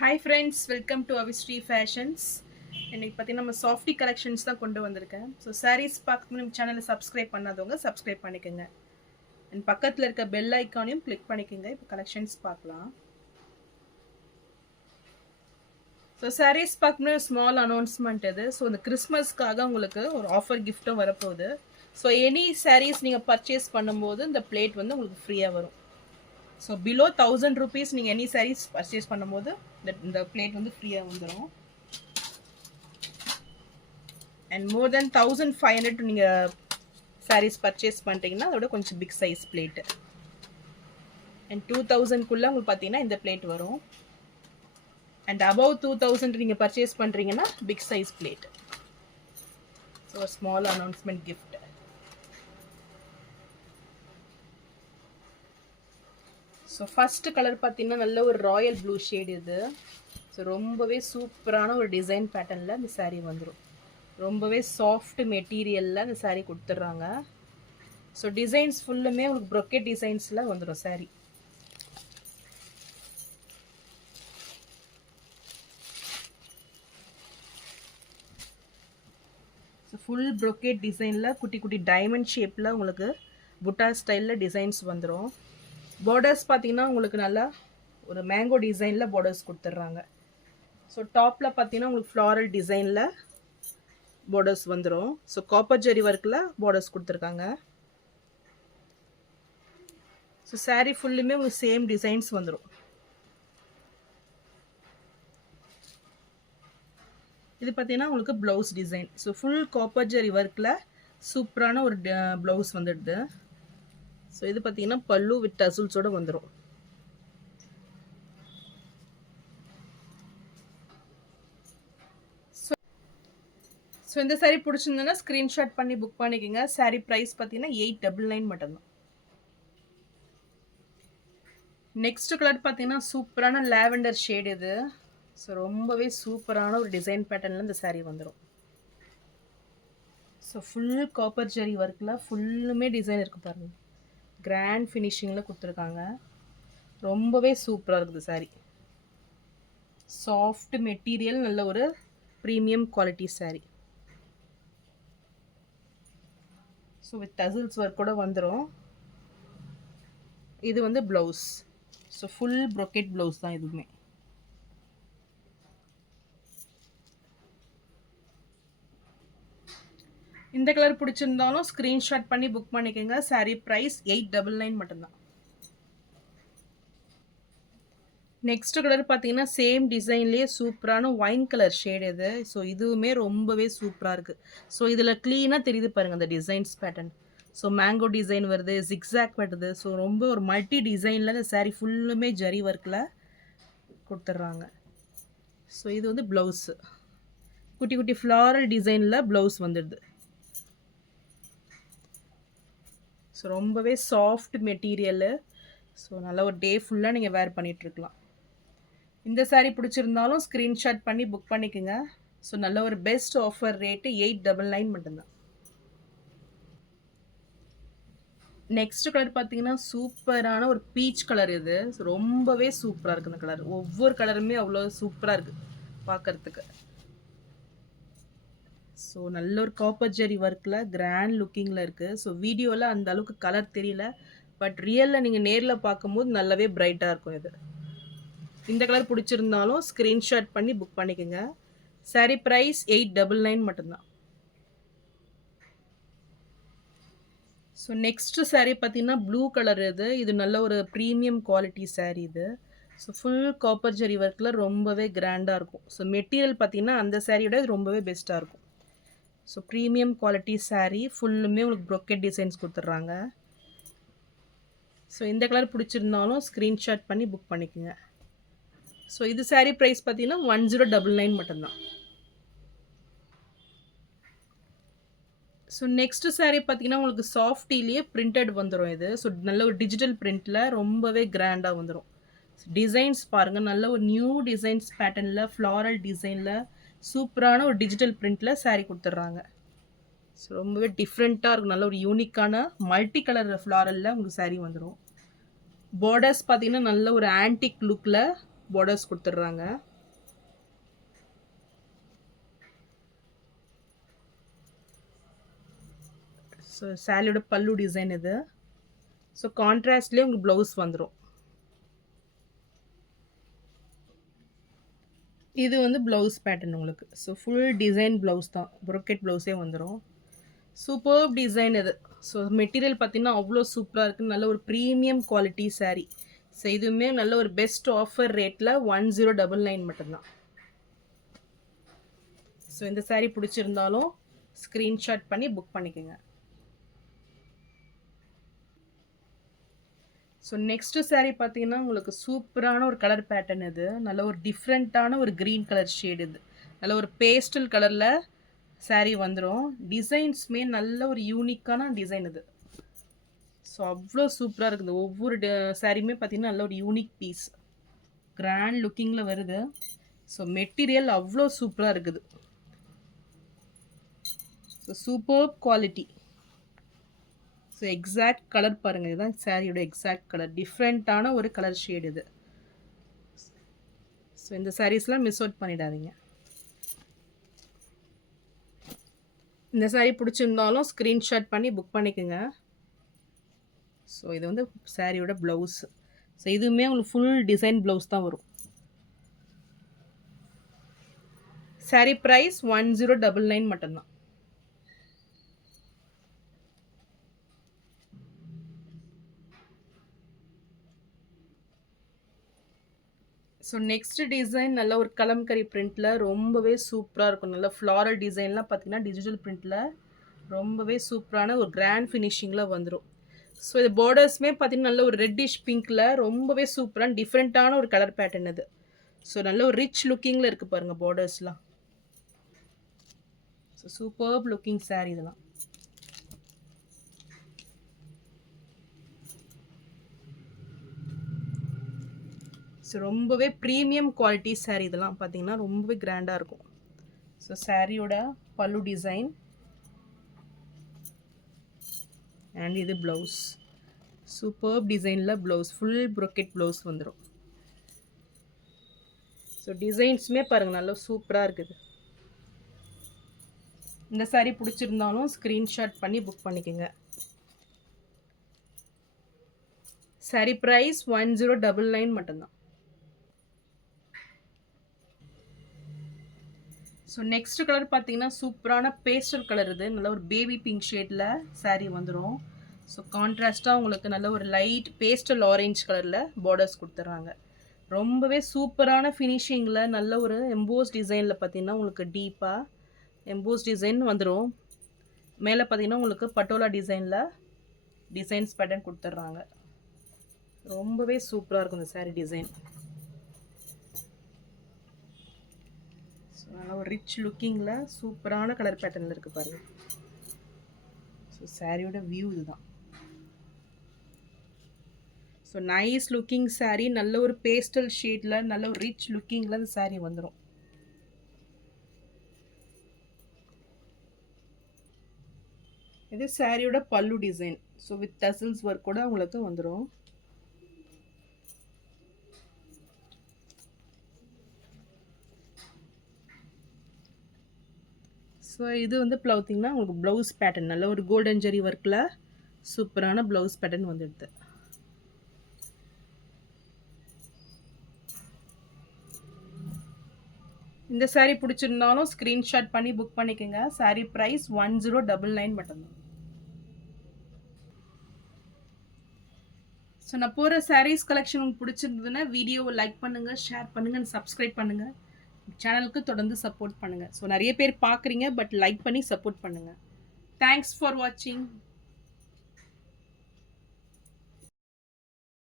Hi friends, welcome to Avishree fashions. இன்னைக்கு பார்த்தீங்கன்னா நம்ம சாஃப்டி கலெக்ஷன்ஸ் தான் கொண்டு வந்திருக்கேன். ஸோ சாரீஸ் பார்க்க நம்ம சேனலை சப்ஸ்கிரைப் பண்ணாதவங்க சப்ஸ்கிரைப் பண்ணிக்கோங்க. அண்ட் பக்கத்தில் இருக்க பெல் ஐக்கானையும் கிளிக் பண்ணிக்கோங்க. இப்போ கலெக்ஷன்ஸ் பார்க்கலாம். ஸோ சாரீஸ் பார்க்கணும் ஸ்மால் அனௌன்ஸ்மெண்ட் இது. ஸோ இந்த கிறிஸ்மஸ்க்காக உங்களுக்கு ஒரு ஆஃபர் கிஃப்ட்டும் வரப்போகுது. ஸோ எனி சாரீஸ் நீங்கள் பர்ச்சேஸ் பண்ணும்போது இந்த பிளேட் வந்து உங்களுக்கு ஃப்ரீயாக வரும். ஸோ பிலோ 1000 rupees நீங்கள் எனி சாரீஸ் பர்ச்சேஸ் பண்ணும்போது இந்த பிளேட் வந்து ஃப்ரீயாக வந்துடும். அண்ட் மோர் தென் 1500 நீங்கள் சாரீஸ் பர்ச்சேஸ் பண்ணிட்டீங்கன்னா அதோட கொஞ்சம் பிக் சைஸ் பிளேட்டு. அண்ட் 2000குள்ளே உங்களுக்கு பார்த்தீங்கன்னா இந்த பிளேட் வரும். அண்ட் அபவ் 2000 நீங்கள் பர்ச்சேஸ் பண்ணுறீங்கன்னா big size plate. So small announcement gift. So first colour பார்த்தீங்கன்னா நல்ல ஒரு ராயல் ப்ளூ ஷேட் இது. ஸோ ரொம்பவே சூப்பரான ஒரு டிசைன் பேட்டர்னில் இந்த சாரீ வந்துடும். ரொம்பவே சாஃப்ட் மெட்டீரியலில் இந்த சாரீ கொடுத்துட்றாங்க. ஸோ டிசைன்ஸ் ஃபுல்லுமே உங்களுக்கு ப்ரொக்கெட் டிசைன்ஸில் வந்துடும் சாரீ. ஸோ ஃபுல் ப்ரொக்கெட் டிசைனில் குட்டி குட்டி டைமண்ட் ஷேப்பில் உங்களுக்கு புட்டா ஸ்டைலில் டிசைன்ஸ் வந்துடும். பார்டர்ஸ் பார்த்தீங்கன்னா உங்களுக்கு நல்லா ஒரு மேங்கோ டிசைனில் பார்டர்ஸ் கொடுத்துட்றாங்க. ஸோ டாப்பில் பார்த்தீங்கன்னா உங்களுக்கு ஃப்ளாரல் டிசைனில் பார்டர்ஸ் வந்துடும். ஸோ காப்பர் ஜெரி ஒர்க்கில் பார்டர்ஸ் கொடுத்துருக்காங்க. ஸோ சாரீ ஃபுல்லுமே உங்களுக்கு சேம் டிசைன்ஸ் வந்துடும். இது பார்த்தீங்கன்னா உங்களுக்கு blouse design. So full copper zari ஒர்க்கில் சூப்பரான ஒரு ப்ளவுஸ் வந்துடுது. ஸோ இது பார்த்தீங்கன்னா பல்லு வித் டசல்ஸோடு வந்துடும். ஸோ இந்த சாரீ பிடிச்சிருந்ததுன்னா ஸ்க்ரீன்ஷாட் பண்ணி புக் பண்ணிக்கோங்க. சாரீ ப்ரைஸ் பார்த்தீங்கன்னா 899 மட்டும்தான். நெக்ஸ்ட் கலர் பார்த்தீங்கன்னா சூப்பரான லாவெண்டர் ஷேட் இது. ஸோ ரொம்பவே சூப்பரான ஒரு டிசைன் பேட்டர்னில் இந்த சாரீ வந்துடும். ஸோ ஃபுல் காப்பர் ஜெரி ஒர்க்கில் ஃபுல்லுமே டிசைன் இருக்குது பாருங்கள். கிராண்ட் ஃபினிஷிங்கில் கொடுத்துருக்காங்க. ரொம்பவே சூப்பராக இருக்குது சாரீ. சாஃப்ட் மெட்டீரியல், நல்ல ஒரு premium quality sari. So with tassels work கூட வந்துடும். இது வந்து ப்ளவுஸ். ஸோ ஃபுல் ப்ரொக்கெட் ப்ளவுஸ் தான் இதுவுமே. இந்த கலர் பிடிச்சிருந்தாலும் ஸ்க்ரீன்ஷாட் பண்ணி புக் பண்ணிக்கோங்க. சாரீ ப்ரைஸ் 899 மட்டும்தான். நெக்ஸ்ட் கலர் பார்த்தீங்கன்னா சேம் டிசைன்லேயே சூப்பரான ஒயின் கலர் ஷேட் இது. ஸோ இதுவுமே ரொம்பவே சூப்பராக இருக்குது. ஸோ இதில் க்ளீனாக தெரியுது பாருங்கள் அந்த designs pattern. So mango design வருது, ஜிக்ஸாக் வருது. ஸோ ரொம்ப ஒரு மல்டி டிசைனில் இந்த சாரீ ஃபுல்லுமே ஜரி ஒர்க்கில் கொடுத்துட்றாங்க. ஸோ இது வந்து ப்ளவுஸு. குட்டி குட்டி ஃப்ளாரல் டிசைனில் ப்ளவுஸ் வந்துடுது. ஸோ ரொம்பவே சாஃப்ட் மெட்டீரியலு. ஸோ நல்ல ஒரு டே ஃபுல்லாக நீங்கள் வேர் பண்ணிகிட்ருக்கலாம். இந்த சாரீ பிடிச்சிருந்தாலும் ஸ்க்ரீன்ஷாட் பண்ணி புக் பண்ணிக்கோங்க. ஸோ நல்ல ஒரு பெஸ்ட் ஆஃபர் ரேட்டு 899 மட்டும்தான். நெக்ஸ்ட் கலர் பார்த்தீங்கன்னா சூப்பரான ஒரு பீச் கலர் இது. ஸோ ரொம்பவே சூப்பராக இருக்குது இந்த கலர். ஒவ்வொரு கலருமே அவ்வளோ சூப்பராக இருக்குது பார்க்குறதுக்கு. ஸோ நல்ல ஒரு காப்பர் ஜெரி ஒர்க்கில் கிராண்ட் லுக்கிங்கில் இருக்குது. ஸோ வீடியோவில் அந்த அளவுக்கு கலர் தெரியல, பட் ரியலில் நீங்கள் நேரில் பார்க்கும்போது நல்லாவே பிரைட்டாக இருக்கும் இது. இந்த கலர் பிடிச்சிருந்தாலும் ஸ்க்ரீன்ஷாட் பண்ணி புக் பண்ணிக்கோங்க. சாரீ ப்ரைஸ் 899 மட்டும்தான். ஸோ நெக்ஸ்ட்டு சாரீ பார்த்தீங்கன்னா ப்ளூ கலர் இது. இது நல்ல ஒரு ப்ரீமியம் குவாலிட்டி சாரீ இது. ஸோ ஃபுல் காப்பர் ஜெரி ஒர்க்கில் ரொம்பவே கிராண்டாக இருக்கும். ஸோ மெட்டீரியல் பார்த்தீங்கன்னா அந்த சாரியோட ரொம்பவே பெஸ்ட்டாக இருக்கும். ஸோ ப்ரீமியம் குவாலிட்டி சாரீ ஃபுல்லுமே உங்களுக்கு ப்ரொக்கெட் டிசைன்ஸ் கொடுத்துட்றாங்க. ஸோ இந்த கலர் பிடிச்சிருந்தாலும் ஸ்க்ரீன்ஷாட் பண்ணி புக் பண்ணிக்கோங்க. ஸோ இது சாரீ ப்ரைஸ் பார்த்தீங்கன்னா 1099 மட்டும்தான். ஸோ நெக்ஸ்ட்டு சாரீ பார்த்தீங்கன்னா உங்களுக்கு சாஃப்டிலேயே பிரிண்டட் வந்துடும் இது. ஸோ நல்ல ஒரு டிஜிட்டல் பிரிண்டில் ரொம்பவே கிராண்டாக வந்துடும். டிசைன்ஸ் பாருங்கள், நல்ல ஒரு நியூ டிசைன்ஸ் பேட்டர்னில் ஃப்ளாரல் டிசைனில் சூப்பரான ஒரு டிஜிட்டல் பிரிண்டில் சாரீ கொடுத்துட்றாங்க. ஸோ ரொம்பவே டிஃப்ரெண்ட்டாக இருக்கும். நல்ல ஒரு யூனிக்கான மல்டி கலர் ஃப்ளாரலில் உங்களுக்கு சாரீ வந்துடும். பார்டர்ஸ் பார்த்தீங்கன்னா நல்ல ஒரு ஆன்டிக் லுக்கில் பார்டர்ஸ் கொடுத்துட்றாங்க. ஸோ சாரியோட பல்லு டிசைன் இது. ஸோ கான்ட்ராஸ்ட்லேயே உங்களுக்கு ப்ளவுஸ் வந்துடும். இது வந்து ப்ளவுஸ் பேட்டர்ன் உங்களுக்கு. ஸோ ஃபுல் டிசைன் ப்ளவுஸ் தான், ப்ரொக்கெட் ப்ளவுஸே வந்துடும். சூப்பர்ப் டிசைன் இது. ஸோ மெட்டீரியல் பார்த்தீங்கன்னா அவ்வளோ சூப்பராக இருக்குது. நல்ல ஒரு ப்ரீமியம் குவாலிட்டி சாரீ. ஸோ இதுவுமே நல்ல ஒரு பெஸ்ட் ஆஃபர் ரேட்டில் 1099 மட்டும்தான். ஸோ இந்த சாரீ பிடிச்சிருந்தாலும் ஸ்க்ரீன்ஷாட் பண்ணி புக் பண்ணிக்கோங்க. ஸோ நெக்ஸ்ட்டு சாரீ பார்த்தீங்கன்னா உங்களுக்கு சூப்பரான ஒரு கலர் பேட்டர்ன் இது. நல்ல ஒரு டிஃப்ரெண்ட்டான ஒரு க்ரீன் கலர் ஷேடு இது. நல்ல ஒரு பேஸ்டல் கலரில் சாரீ வந்துடும். டிசைன்ஸுமே நல்ல ஒரு யூனிக்கான டிசைன் இது. ஸோ அவ்வளோ சூப்பராக இருக்குது. ஒவ்வொரு சாரியுமே பார்த்தீங்கன்னா நல்ல ஒரு யூனிக் பீஸ், கிராண்ட் லுக்கிங்கில் வருது. ஸோ மெட்டீரியல் அவ்வளோ சூப்பராக இருக்குது. So super quality. So exact colour பாருங்கள், இதுதான் சாரியோட எக்ஸாக்ட் கலர். டிஃப்ரெண்ட்டான ஒரு கலர் ஷேடு இது. ஸோ இந்த சாரீஸ்லாம் மிஸ் அவுட் பண்ணிடாதீங்க. இந்த சாரீ பிடிச்சிருந்தாலும் ஸ்க்ரீன்ஷாட் பண்ணி புக் பண்ணிக்கோங்க. ஸோ இது வந்து சாரியோட ப்ளவுஸ். ஸோ இதுவுமே உங்களுக்கு ஃபுல் டிசைன் ப்ளவுஸ் தான் வரும். சாரீ ப்ரைஸ் 1099 மட்டும்தான். ஸோ நெக்ஸ்ட் டிசைன் நல்ல ஒரு கலம்கரி பிரிண்டில் ரொம்பவே சூப்பராக இருக்கும். நல்ல ஃப்ளாரல் டிசைன்லாம் பார்த்தீங்கன்னா டிஜிட்டல் பிரிண்டில் ரொம்பவே சூப்பரான ஒரு கிராண்ட் ஃபினிஷிங்கில் வந்துடும். ஸோ இது பார்டர்ஸுமே பார்த்தீங்கன்னா நல்ல ஒரு ரெட்டிஷ் பிங்க்கில் ரொம்பவே சூப்பரான டிஃப்ரெண்ட்டான ஒரு கலர் பேட்டர்ன் இது. ஸோ நல்ல ஒரு ரிச் லுக்கிங்கில் இருக்குது பாருங்கள் பார்டர்ஸ்லாம். ஸோ சூப்பர்ப் லுக்கிங் சாரீ இதெல்லாம். ஸோ ரொம்பவே ப்ரீமியம் குவாலிட்டி சாரீ இதெல்லாம் பார்த்தீங்கன்னா ரொம்பவே கிராண்டாக இருக்கும். ஸோ சாரியோட பல்லு டிசைன் அண்ட் இது ப்ளவுஸ். சூப்பர்ப் டிசைனில் ப்ளவுஸ், ஃபுல் ப்ரொக்கெட் ப்ளவுஸ் வந்துடும். ஸோ டிசைன்ஸுமே பாருங்கள் நல்லா சூப்பராக இருக்குது. இந்த சாரீ பிடிச்சிருந்தாலும் ஸ்க்ரீன்ஷாட் பண்ணி புக் பண்ணிக்கோங்க. சாரீ ப்ரைஸ் 1099 மட்டும்தான். ஸோ நெக்ஸ்ட் கலர் பார்த்தீங்கன்னா சூப்பரான பேஸ்டல் கலர் இது. நல்ல ஒரு பேபி பிங்க் ஷேடில் சாரீ வந்துடும். ஸோ கான்ட்ராஸ்ட்டாக உங்களுக்கு நல்ல ஒரு லைட் பேஸ்டல் ஆரஞ்ச் கலரில் பார்டர்ஸ் கொடுத்துட்றாங்க. ரொம்பவே சூப்பரான ஃபினிஷிங்கில் நல்ல ஒரு எம்போஸ் டிசைனில் பார்த்தீங்கன்னா உங்களுக்கு டீப்பாக எம்போஸ் டிசைன் வந்துடும். மேலே பார்த்தீங்கன்னா உங்களுக்கு பட்டோலா டிசைனில் டிசைன்ஸ் பேட்டர்ன் கொடுத்துட்றாங்க. ரொம்பவே சூப்பராக இருக்கும் இந்த சாரீ டிசைன். நல்லா ஒரு ரிச் லுக்கிங்கில் சூப்பரான கலர் பேட்டர்னில் இருக்குது பாருங்கள். ஸோ சாரியோட வியூ இதுதான். ஸோ நைஸ் லுக்கிங் சாரீ, நல்ல ஒரு பேஸ்டல் ஷேடில் நல்ல ஒரு ரிச் லுக்கிங்கில் அந்த சாரீ வந்துடும். இது சாரியோட பல்லு design. So with tassels work கூட உங்களுக்கு வந்துடும். ஸோ இது வந்து பார்த்தீங்கன்னா உங்களுக்கு ப்ளவுஸ் பேட்டர்ன் நல்ல ஒரு கோல்டன் ஜெரி ஒர்க்கில் சூப்பரான ப்ளவுஸ் பேட்டர்ன் வந்துடுது. இந்த சாரீ பிடிச்சிருந்தாலும் ஸ்க்ரீன்ஷாட் பண்ணி புக் பண்ணிக்கோங்க. சாரீ ப்ரைஸ் 1099 மட்டும்தான். ஸோ நான் போகிற சாரீஸ் கலெக்ஷன் உங்களுக்கு பிடிச்சிருந்ததுன்னா வீடியோவை லைக் பண்ணுங்கள், ஷேர் பண்ணுங்கள், சப்ஸ்கிரைப் பண்ணுங்கள். சேனலுக்கு தொடர்ந்து சப்போர்ட் பண்ணுங்கள். ஸோ நிறைய பேர் பார்க்குறீங்க, பட் லைக் பண்ணி சப்போர்ட் பண்ணுங்கள். தேங்க்ஸ் ஃபார் வாட்சிங்.